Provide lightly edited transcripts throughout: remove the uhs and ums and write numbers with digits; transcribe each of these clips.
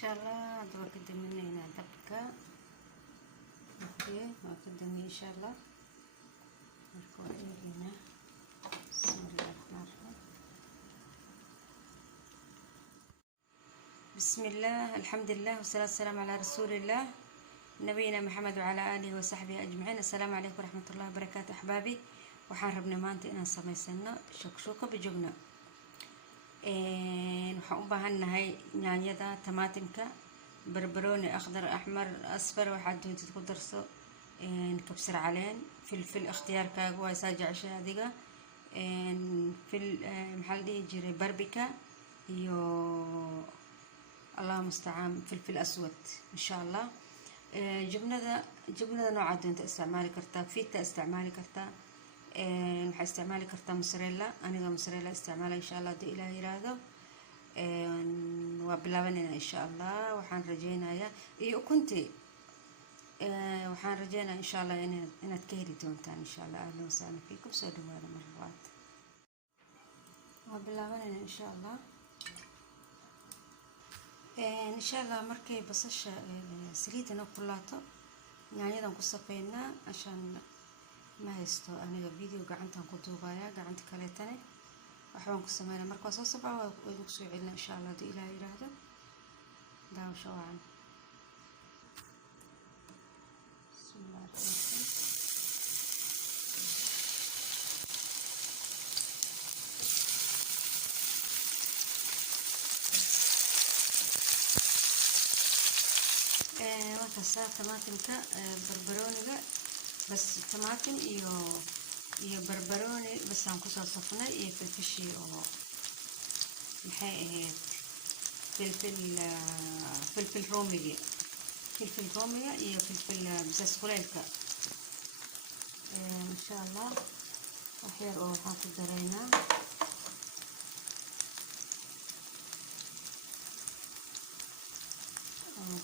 شاء الله هذا وقدم مني هنا دبكة. اوكي وقدمني ان شاء الله نركو هنا. بسم الله الرحمن الرحيم. بسم الله الحمد لله والصلاة والسلام على رسول الله نبينا محمد وعلى آله وصحبه أجمعين. السلام عليكم ورحمة الله وبركاته أحبابي. waxaan rabnay maanta inaan samaysano shakshuka bijugna. waxaan u baahannahay yaanyada, tamaatimka, barbarooni akhdar, ahmar, asfar, waxaad doontid ku darso, kabsar caleen, filfil ikhtiyaarkaaga waa saa jeceshay adiga, maxaa la dhihi jiray barbika iyo allah mustacaan filfil aswad insha allah. jubnada noocaad doonta isticmaali kartaa, fita isticmaali kartaa, waxaa isticmaali kartaa mozzarella. aniga mozzarella isticmaala insha allah haddii ilaah yiraahdo. waa bilaabanayna insha allah. waxaan rajeynayaa iyo ukunti waxaan rajeynayaa insha allah inaad ka heli doontaan insha allah. ahlan wasahlan fiikum, soo dhawaada mar labaad. waa bilaabanayna insha allah. insha allah markay basasha saliidana kulaato yaanyadan ku safeynaa ashaan ma haysto aniga video gacantan ku duubaya, gacanta kaleetane waxbaan ku sameynaa. marka waa soo sabaa waa idinku soo celina insha allah haddii ilaah yiraahdo. daawasho wacan. bismillah وكسر طماطمك بربروني بس طماطم iyo barbarooni bas aan kusoo safnay iyo filfishi oo maxay ahayd filfil roomiga iyo filfil basas kuleylka insha allah. wax yar oo waxaan ku daraynaa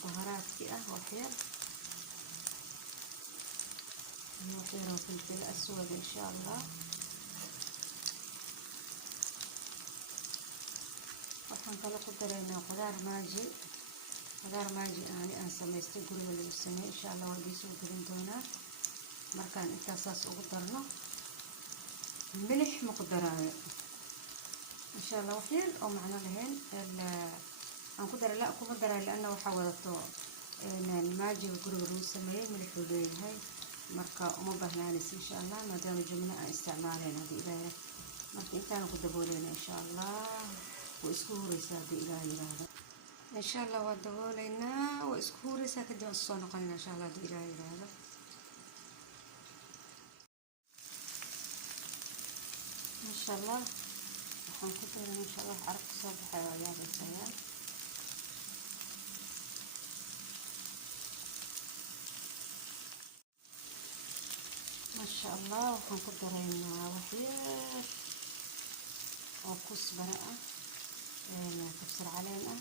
بهاراتي وحير وفلفل اسود ان شاء الله. waxaan kala ku dareynaa qudaar maaji aan samaystay guriga lagu sameeyay insha allah. waa diisoo gelin doonaa markaan intaasaas ugu darno. milix ma ku daraayo insha allah. wax yar oo macno lahayn aan ku daray la kuma daray laana waxa wadato maajiga guriga lagu sameeyay milixu leeyahay. marka uma baahnaanaysa insha allah maadaama jumla aan isticmaalayna haddii ilaahay. marka intaan ku daboolayna insha allah. waa isku huraysaa haddii ilaahay yiraahdo insha allah. waa dabooleynaa waa isku huraysaa kadib aan soo noqonayna insha allah haddii ilaahay yiraahdo. insha allah waxaan ku daray insha allah carabka soo baxay waa yaabaysaa. ما شاء الله. waxaan ku daraynaa wax yar oo kusbara ah, kabsar caleen ah,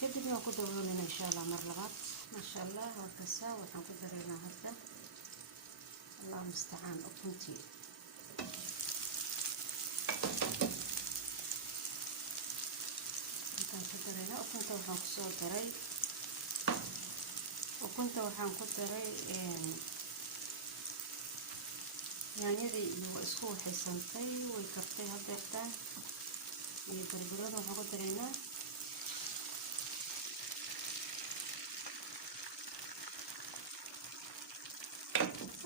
kadibna waan ku daboolina insha allah mar labaad. ما شاء الله waa kasaa. waxaan ku daraynaa hadda allah mustacaan ukuntii. intaan ku daraynaa ukunta waxaan kusoo daray waxaan ku daray yaanyadii iyo waa isku waxaysantay way kartay hadeertaan. iyo barbarooni waxaan ku daraynaa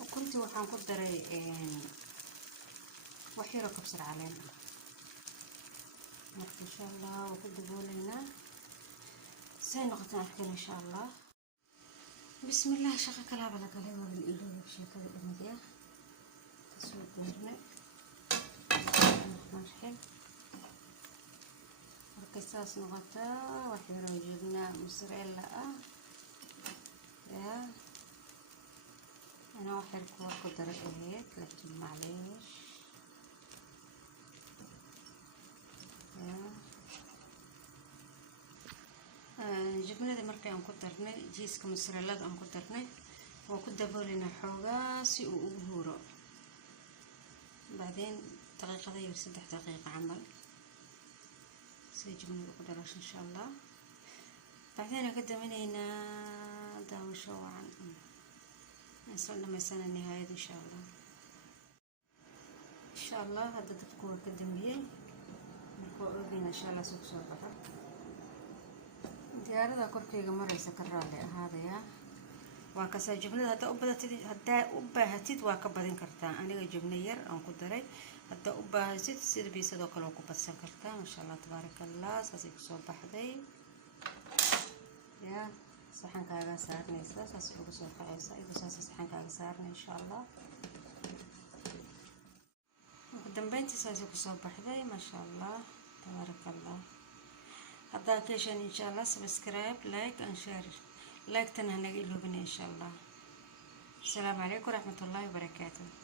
ukuntii. waxaan ku daray wax yaroo kabsar caleen ah. marka insha allah waa ku dabooleynaa say noqotaan arkeen insha allah. bismillah. shaqo kalaaba la galay waa la ilooyay sheekada dhamadiya soo deernay marxil. markay saas noqotaa wax yaroo jubnaa mozzarella ah yaa ana wax yar ku daray ahayd laakiin macleesh jubnada markay aan ku darnay jiiska mozzarellada aan ku darnay waa ku daboolinaa xoogaa si uu ugu huro. بعدين دقيقة غير 6 دقائق عمل سيجبني بقدرش إن شاء الله. بعدين قدمنا داوشة وعن وصلنا مثلا النهاية إن شاء الله. إن شاء الله هذا تفكور قدميه مركوعين إن شاء الله سوق صباحا ديارة كركيجا مرة يسكر لي هذا يا وكسر جبنة هذا أبا هتيت وكبدين كرتا أنا جبنة ير أو قدري هذا أبا هتيت سير بيسدوك لو كبد سكرتا ما شاء الله تبارك الله ساسيك صباح دي يا صحن كاغا سارني ساس ugu soo qaxaysa igu saas saxan kaaga saarnay insha Allah ugu dambeyntii saas ku soo baxday ma sha Allah tabarakallah hadda keeshan insha Allah subscribe like and share like tan hanaga iloobin insha Allah. Assalamu alaykum warahmatullahi wabarakatuh.